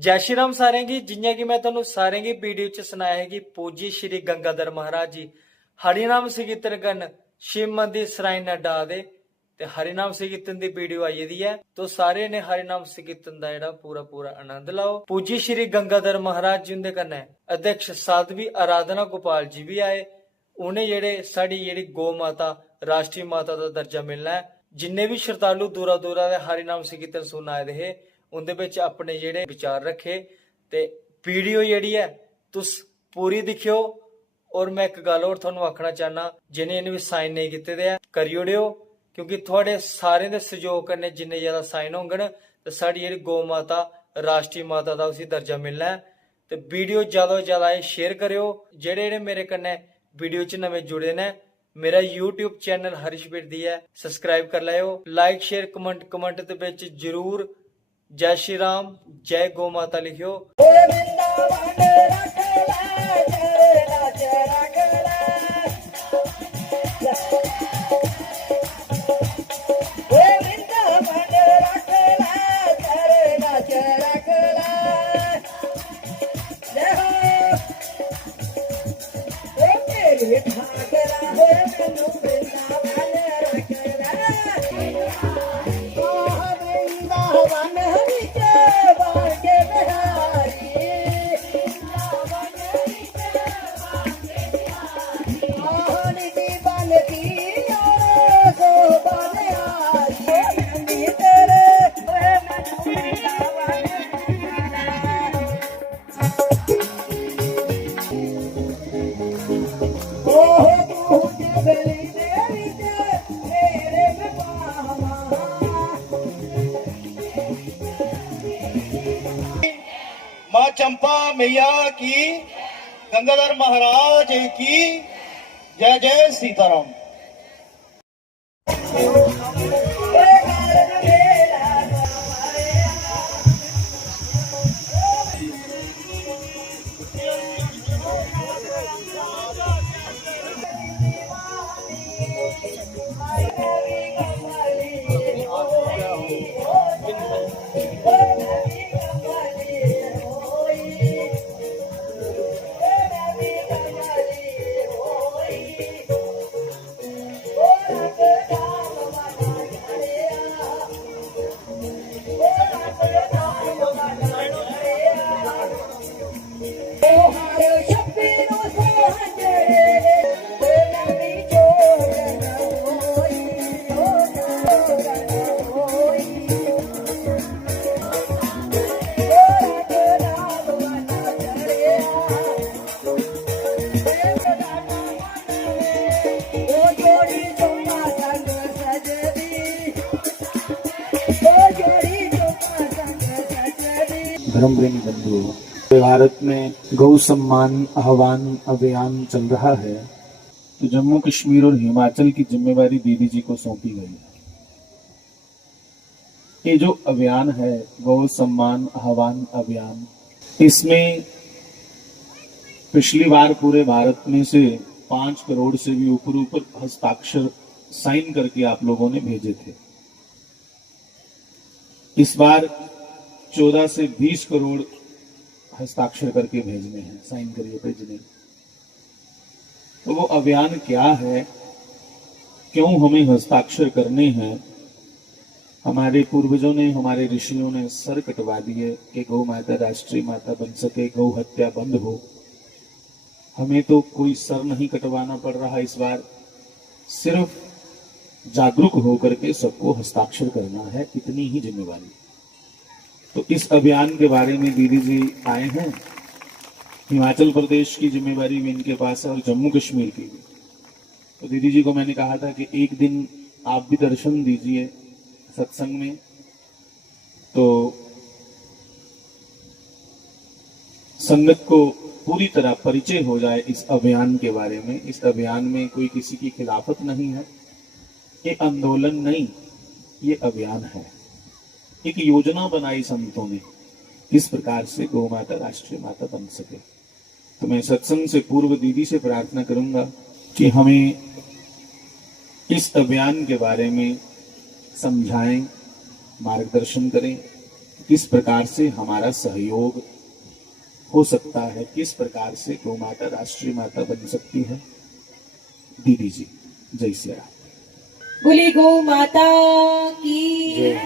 जय श्री राम सारें गी। जियां कि मैं तुहानू सारें गी वीडियो च सनाया है कि पूज्य श्री गंगाधर महाराज जी हरिनाम संकीर्तन करन शिव मंदिर सराइन अड्डा दे ते हरिनाम संकीर्तन दी वीडियो आई दी है। तो सारे ने हरिनाम संकीर्तन दा जेहड़ा पूरा आनंद लाओ। पूज्य श्री गंगाधर महाराज जी उंदे कन्नै अध्यक्ष साध्वी आराधना गोपाल जी भी आए। उन्हें जेहड़े साड़ी जेहड़ी गौ माता राष्ट्रीय माता का दर्जा मिलना है। जिन्ने भी श्रद्धालु दूरा दूरा दे हरिनाम संकीर्तन सुन आए दे हे उंदे विच अपने जेहड़े विचार रखे ते वीडियो जेहड़ी है तुस पूरी दिखियो। और मैं एक गल होर तुहानू आखना चाहना, जिन्हें भी साइन नहीं कीते दे करी ओड़ियो, क्योंकि थुआढ़े सारें दे सहयोग कन्नै जिन्ने ज्यादा साइन होंगन ते साड़ी जेहड़ी गौ माता राष्ट्रीय माता दा उसी दर्जा मिलना है। ते वीडियो ज्यादा तो ज्यादा शेयर करियो। जेहड़े जेहड़े मेरे कन्नै वीडियो च नवें जुड़े ने, मेरा यूट्यूब चैनल हरीश बिरदी है, सबसक्राइब कर लैओ। लाइक शेयर कमेंट दे विच जरूर जय श्री राम जय गौ माता लिखियो। माँ चंपा मैया की, गंगाधर महाराज की जय। जय सीताराम। धर्म प्रेमी बंधुओं, भारत में गौ सम्मान आह्वान अभियान चल रहा है। तो जम्मू कश्मीर और हिमाचल की जिम्मेवारी दीदी जी को सौंपी गई है। ये जो अभियान है गौ सम्मान आह्वान अभियान, इसमें पिछली बार पूरे भारत में से 5 करोड़ से भी ऊपर हस्ताक्षर साइन करके आप लोगों ने भेजे थे। इस बार 14 से 20 करोड़ हस्ताक्षर करके भेजने हैं, साइन करिए भेजने। तो वो अभियान क्या है, क्यों हमें हस्ताक्षर करने हैं? हमारे पूर्वजों ने, हमारे ऋषियों ने सर कटवा दिए कि गौ माता राष्ट्रीय माता बन सके, गौ हत्या बंद हो। हमें तो कोई सर नहीं कटवाना पड़ रहा। इस बार सिर्फ जागरूक होकर के सबको हस्ताक्षर करना है, इतनी ही जिम्मेवारी। तो इस अभियान के बारे में दीदी जी आए हैं। हिमाचल प्रदेश की जिम्मेवारी भी इनके पास है और जम्मू कश्मीर की भी। तो दीदी जी को मैंने कहा था कि एक दिन आप भी दर्शन दीजिए सत्संग में। तो संगत को पूरी तरह परिचय हो जाए इस अभियान के बारे में। इस अभियान में कोई किसी की खिलाफत नहीं है, ये आंदोलन नहीं, ये अभियान है। एक योजना बनाई संतों ने, किस प्रकार से गौ माता राष्ट्रीय माता बन सके। तो मैं सत्संग से पूर्व दीदी से प्रार्थना करूंगा कि हमें इस अभियान के बारे में समझाएं, मार्गदर्शन करें, किस प्रकार से हमारा सहयोग हो सकता है, किस प्रकार से गौ माता राष्ट्रीय माता बन सकती है। दीदी जी, जय श्री राम। बोले गौ माता की जय।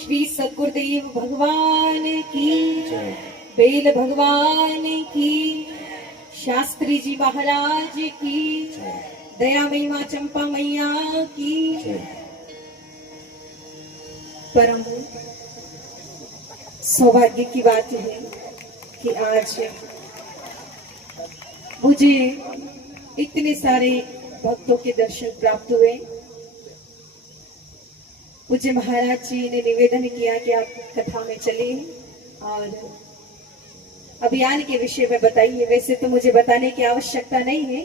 श्री सद्गुरुदेव भगवान की जय। बेल भगवान की, शास्त्री जी महाराज की, दया महिमा चंपा मैया की। परम सौभाग्य की बात है कि आज मुझे इतने सारे भक्तों के दर्शन प्राप्त हुए। पूज्य महाराज जी ने निवेदन किया कि आप कथा में चलिए और अभियान के विषय में बताइए। वैसे तो मुझे बताने की आवश्यकता नहीं है,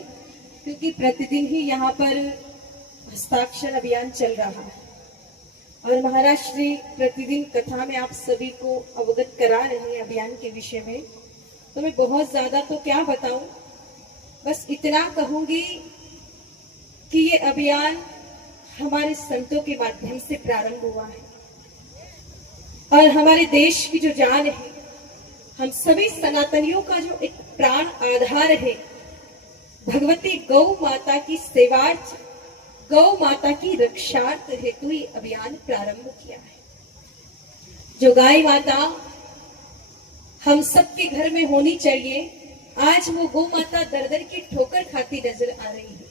क्योंकि प्रतिदिन ही यहाँ पर हस्ताक्षर अभियान चल रहा है और महाराज श्री प्रतिदिन कथा में आप सभी को अवगत करा रहे हैं अभियान के विषय में। तो मैं बहुत ज्यादा तो क्या बताऊं, बस इतना कहूंगी कि ये अभियान हमारे संतों के माध्यम से प्रारंभ हुआ है और हमारे देश की जो जान है, हम सभी सनातनियों का जो एक प्राण आधार है, भगवती गौ माता की सेवार्थ, गौ माता की रक्षार्थ हेतु ये अभियान प्रारंभ किया है। जो गाय माता हम सबके घर में होनी चाहिए, आज वो गौ माता दर दर की ठोकर खाती नजर आ रही है।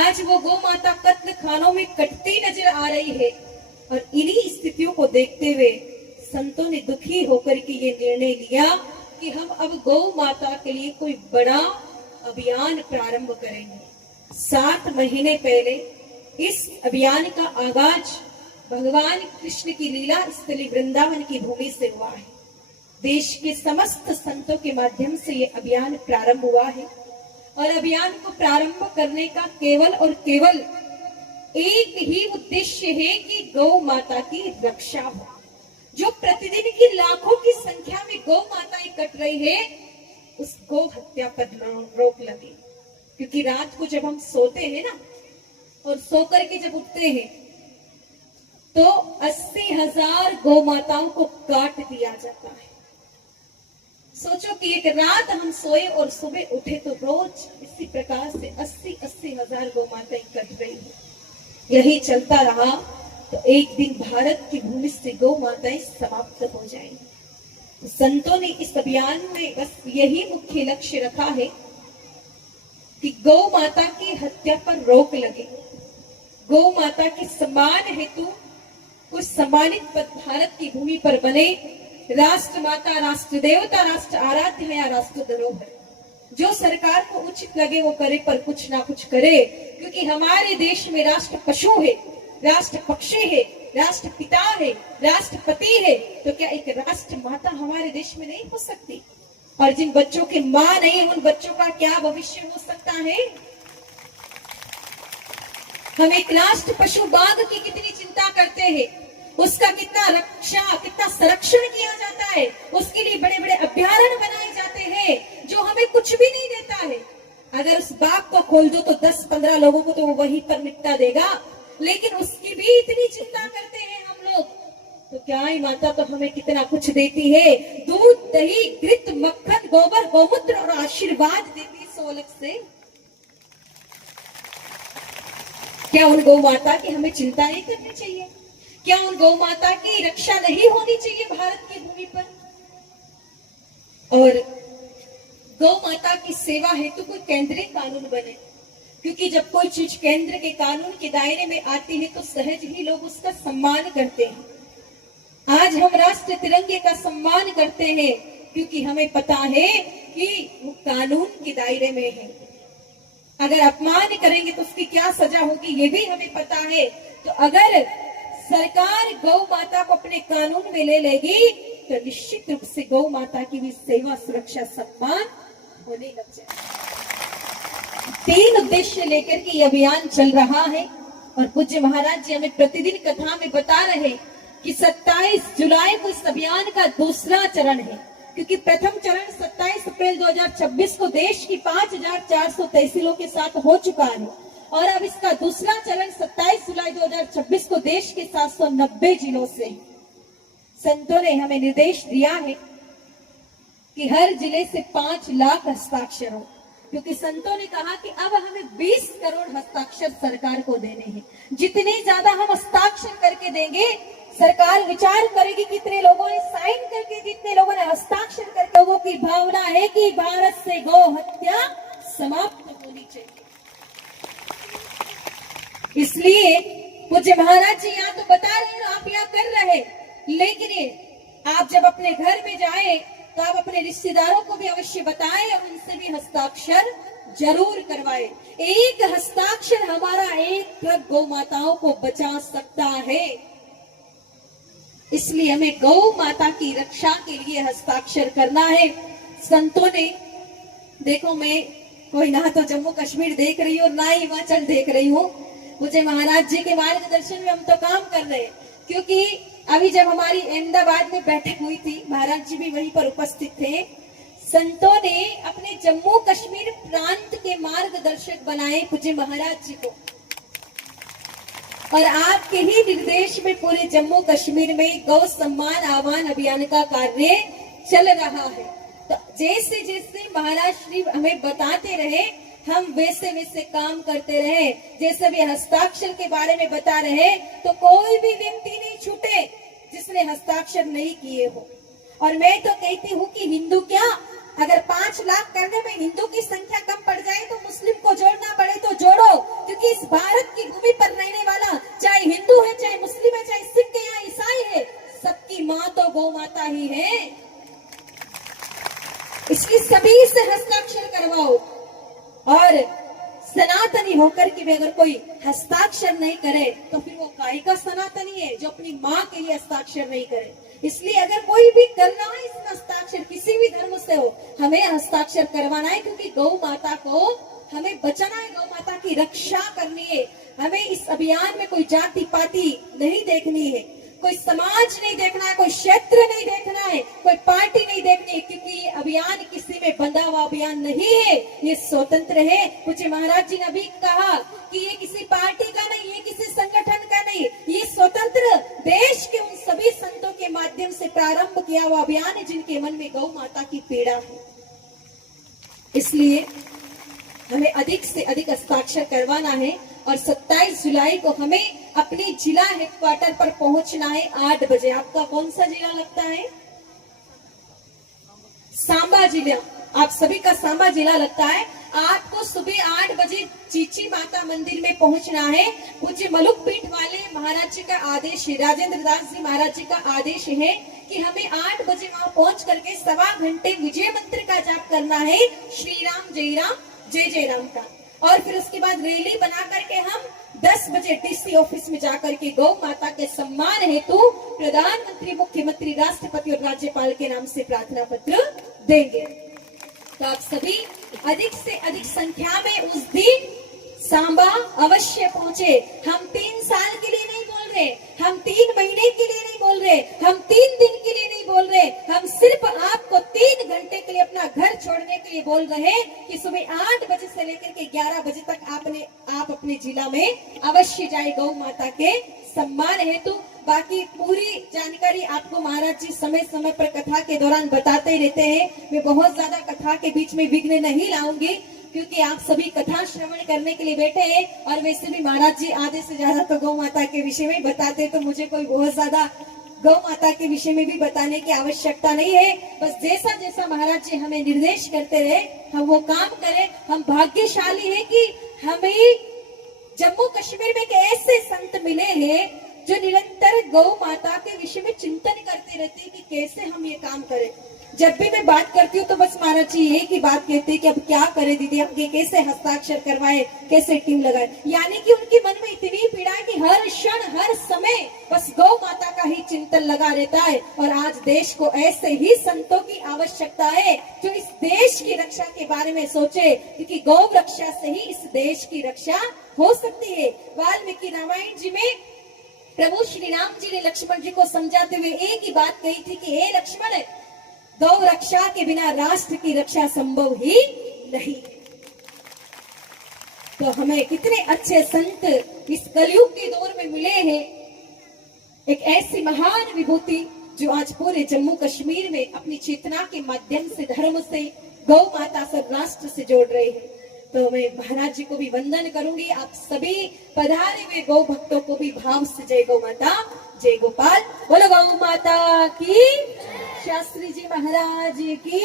आज वो गौ माता कत्ल खानों में कटती नजर आ रही है और इन्हीं स्थितियों को देखते हुए संतों ने दुखी होकर के ये निर्णय लिया कि हम अब गौ माता के लिए कोई बड़ा अभियान प्रारंभ करेंगे। 7 महीने पहले इस अभियान का आगाज भगवान कृष्ण की लीला स्थली वृंदावन की भूमि से हुआ है। देश के समस्त संतों के माध्यम से ये अभियान प्रारंभ हुआ है और अभियान को प्रारंभ करने का केवल और केवल एक ही उद्देश्य है कि गौ माता की रक्षा हो। जो प्रतिदिन की लाखों की संख्या में गौ माताएं कट रही है, उस गौ हत्या पर रोक लगे। क्योंकि रात को जब हम सोते हैं ना और सोकर के जब उठते हैं तो 80,000 गौ माताओं को काट दिया जाता है। सोचो कि एक रात हम सोए और सुबह उठे तो रोज इसी प्रकार से 80,000 गौ माताएं कट रही है। यही चलता रहा तो एक दिन भारत की भूमि से गौ माताएं समाप्त हो जाएंगी। संतों ने इस अभियान में बस यही मुख्य लक्ष्य रखा है कि गौ माता की हत्या पर रोक लगे। गौ माता के सम्मान हेतु कुछ सम्मानित पद भारत की भूमि पर बने। राष्ट्र माता, राष्ट्र देवता, राष्ट्र आराध्य है या राष्ट्र धरोहर, जो सरकार को उचित लगे वो करे, पर कुछ ना कुछ करे। क्योंकि हमारे देश में राष्ट्र पशु है, राष्ट्र पक्षी है, राष्ट्र पिता है, राष्ट्रपति है, तो क्या एक राष्ट्र माता हमारे देश में नहीं हो सकती? और जिन बच्चों की मां नहीं है, उन बच्चों का क्या भविष्य हो सकता है? हम एक राष्ट्र पशु बाघ की कितनी चिंता करते हैं, उसका कितना रक्षा, कितना संरक्षण किया जाता है, उसके लिए बड़े बड़े अभयारण्य बनाए जाते हैं जो हमें कुछ भी नहीं देता है। अगर उस बाघ को खोल दो तो 10-15 लोगों को तो वो वहीं पर निपटा देगा, लेकिन उसकी भी इतनी चिंता करते हैं हम लोग। तो क्या ही माता तो हमें कितना कुछ देती है, दूध, दही, घृत, मक्खन, गोबर, गौमूत्र और आशीर्वाद देती है 100 अलग से। क्या उन गौ माता की हमें चिंता नहीं करनी चाहिए? क्या उन गौ माता की रक्षा नहीं होनी चाहिए भारत की भूमि पर? और गौ माता की सेवा हेतु कोई केंद्रीय कानून बने, क्योंकि जब कोई चीज केंद्र के कानून के दायरे में आती है तो सहज ही लोग उसका सम्मान करते हैं। आज हम राष्ट्र तिरंगे का सम्मान करते हैं क्योंकि हमें पता है कि वो कानून के दायरे में है। अगर अपमान करेंगे तो उसकी क्या सजा होगी ये भी हमें पता है। तो अगर सरकार गौ माता को अपने कानून में ले लेगी तो निश्चित रूप से गौ माता की भी सेवा, सुरक्षा, सम्मान होने लग जाएगा। 3 उद्देश्य लेकर के ये अभियान चल रहा है और पूज्य महाराज जी हमें प्रतिदिन कथा में बता रहे कि 27 जुलाई को इस अभियान का दूसरा चरण है। क्योंकि प्रथम चरण 27 अप्रैल 2026 को देश की 5,400 तहसीलों के साथ हो चुका है और अब इसका दूसरा चरण 27 जुलाई 2026 को देश के 790 जिलों से संतों ने हमें निर्देश दिया है कि हर जिले से 5 लाख हस्ताक्षर हो, क्योंकि संतों ने कहा कि अब हमें 20 करोड़ हस्ताक्षर सरकार को देने हैं। जितने ज्यादा हम हस्ताक्षर करके देंगे, सरकार विचार करेगी कितने लोगों ने साइन करके, जितने लोगों ने हस्ताक्षर करके। लोगों की भावना है कि भारत से गौ हत्या समाप्त होनी चाहिए। इसलिए पूज्य महाराज जी यहाँ तो बता रहे हैं, आप यहाँ कर रहे, लेकिन आप जब अपने घर में जाए तो आप अपने रिश्तेदारों को भी अवश्य बताएं और उनसे भी हस्ताक्षर जरूर करवाएं। एक हस्ताक्षर हमारा एक ट्रक गौ माताओं को बचा सकता है। इसलिए हमें गौ माता की रक्षा के लिए हस्ताक्षर करना है। संतों ने, देखो मैं कोई ना तो जम्मू कश्मीर देख रही हूँ और ना ही हिमाचल देख रही हूँ, मुझे महाराज जी के मार्गदर्शन में हम तो काम कर रहे हैं। क्योंकि अभी जब हमारी अहमदाबाद में बैठक हुई थी, महाराज जी भी वहीं पर उपस्थित थे। संतों ने अपने जम्मू कश्मीर प्रांत के मार्गदर्शक बनाए पूज्य महाराज जी को, और आपके ही निर्देश में पूरे जम्मू कश्मीर में गौ सम्मान आह्वान अभियान का कार्य चल रहा है। तो जैसे जैसे महाराज श्री हमें बताते रहे, हम वैसे वैसे काम करते रहे। जैसे भी हस्ताक्षर के बारे में बता रहे, तो कोई भी व्यक्ति नहीं छूटे जिसने हस्ताक्षर नहीं किए हो। और मैं तो कहती हूँ कि हिंदू क्या, अगर 5 लाख करने में हिंदू की संख्या कम पड़ जाए तो मुस्लिम को जोड़ना पड़े तो जोड़ो, क्योंकि इस भारत की भूमि पर रहने वाला चाहे हिंदू है, चाहे मुस्लिम है, चाहे सिख है या ईसाई है, सबकी माँ तो गौ माता ही है। इसलिए सभी से हस्ताक्षर करवाओ। और सनातनी होकर के भी अगर कोई हस्ताक्षर नहीं करे तो फिर वो काय का सनातनी है जो अपनी माँ के लिए हस्ताक्षर नहीं करे। इसलिए अगर कोई भी करना है इसमें हस्ताक्षर, किसी भी धर्म से हो, हमें हस्ताक्षर करवाना है, क्योंकि गौ माता को हमें बचाना है, गौ माता की रक्षा करनी है। हमें इस अभियान में कोई जाति पाति नहीं देखनी है, कोई समाज नहीं देखना है, कोई क्षेत्र नहीं देखना है, कोई पार्टी नहीं देखनी है, क्योंकि ये अभियान किसी में बंधा हुआ अभियान नहीं है, ये स्वतंत्र है। पूज्य महाराज जी ने अभी कहा कि ये किसी पार्टी का नहीं, ये किसी संगठन का नहीं, ये स्वतंत्र देश के उन सभी संतों के माध्यम से प्रारंभ किया हुआ अभियान है जिनके मन में गौ माता की पीड़ा है। इसलिए हमें अधिक से अधिक हस्ताक्षर करवाना है और 27 जुलाई को हमें अपने जिला हेडक्वार्टर पर पहुंचना है 8 बजे। आपका कौन सा जिला लगता है? सांबा जिला। आप सभी का सांबा जिला लगता है। आपको सुबह 8 बजे चीची माता मंदिर में पहुंचना है। पूज्य मलुक पीठ वाले महाराज जी का आदेश है, राजेंद्र दास जी महाराज जी का आदेश है कि हमें 8 बजे वहां पहुंच करके 1.25 घंटे विजय मंत्र का जाप करना है, श्री राम जय राम जय जय राम का। और फिर उसके बाद रैली बना करके हम 10 बजे डीसी ऑफिस में जाकर के गौ माता के सम्मान हेतु प्रधानमंत्री, मुख्यमंत्री, राष्ट्रपति और राज्यपाल के नाम से प्रार्थना पत्र देंगे। तो आप सभी अधिक से अधिक संख्या में उस दिन सांबा अवश्य पहुंचे। हम 3 साल के लिए नहीं बोल रहे, हम 3 महीने के लिए नहीं बोल रहे, हम 3 दिन के लिए नहीं बोल रहे, हम सिर्फ आपको 3 घंटे के लिए अपना घर छोड़ने के लिए बोल रहे हैं कि सुबह 8 बजे से लेकर के 11 बजे तक आप अपने जिला में अवश्य जाए गौ माता के सम्मान हेतु। बाकी पूरी जानकारी आपको महाराज जी समय समय पर कथा के दौरान बताते ही रहते हैं। मैं बहुत ज्यादा कथा के बीच में विघ्न नहीं लाऊंगी, क्योंकि आप सभी कथा श्रवण करने के लिए बैठे हैं। और वैसे भी महाराज जी आधे से ज्यादा तो गौ माता के विषय में बताते, तो मुझे कोई बहुत ज्यादा गौ माता के विषय में भी बताने की आवश्यकता नहीं है। बस जैसा जैसा महाराज जी हमें निर्देश करते रहे हम वो काम करें। हम भाग्यशाली है कि हमें जम्मू कश्मीर में एक ऐसे संत मिले हैं जो निरंतर गौ माता के विषय में चिंतन करते रहते हैं कि कैसे हम ये काम करें। जब भी मैं बात करती हूँ तो बस महाराज जी एक ही बात कहते हैं कि अब क्या करें दीदी, आगे कैसे हस्ताक्षर करवाए, कैसे टीम लगाए। यानी कि उनके मन में इतनी पीड़ा है कि हर क्षण हर समय बस गौ माता का ही चिंतन लगा रहता है। और आज देश को ऐसे ही संतों की आवश्यकता है जो इस देश की रक्षा के बारे में सोचे, क्योंकि गौ रक्षा से ही इस देश की रक्षा हो सकती है। वाल्मीकि रामायण जी में प्रभु श्री राम जी ने लक्ष्मण जी को समझाते हुए एक ही बात कही थी कि हे लक्ष्मण, गौ रक्षा के बिना राष्ट्र की रक्षा संभव ही नहीं। तो हमें कितने अच्छे संत इस कलयुग के दौर में मिले हैं। एक ऐसी महान विभूति जो आज पूरे जम्मू कश्मीर में अपनी चेतना के माध्यम से धर्म से गौ माता से राष्ट्र से जोड़ रहे हैं। तो मैं महाराज जी को भी वंदन करूंगी, आप सभी पधारे हुए गौ भक्तों को भी भाव से जय गौ माता, जय गोपाल, बोलो गौ माता की, शास्त्री जी महाराज की।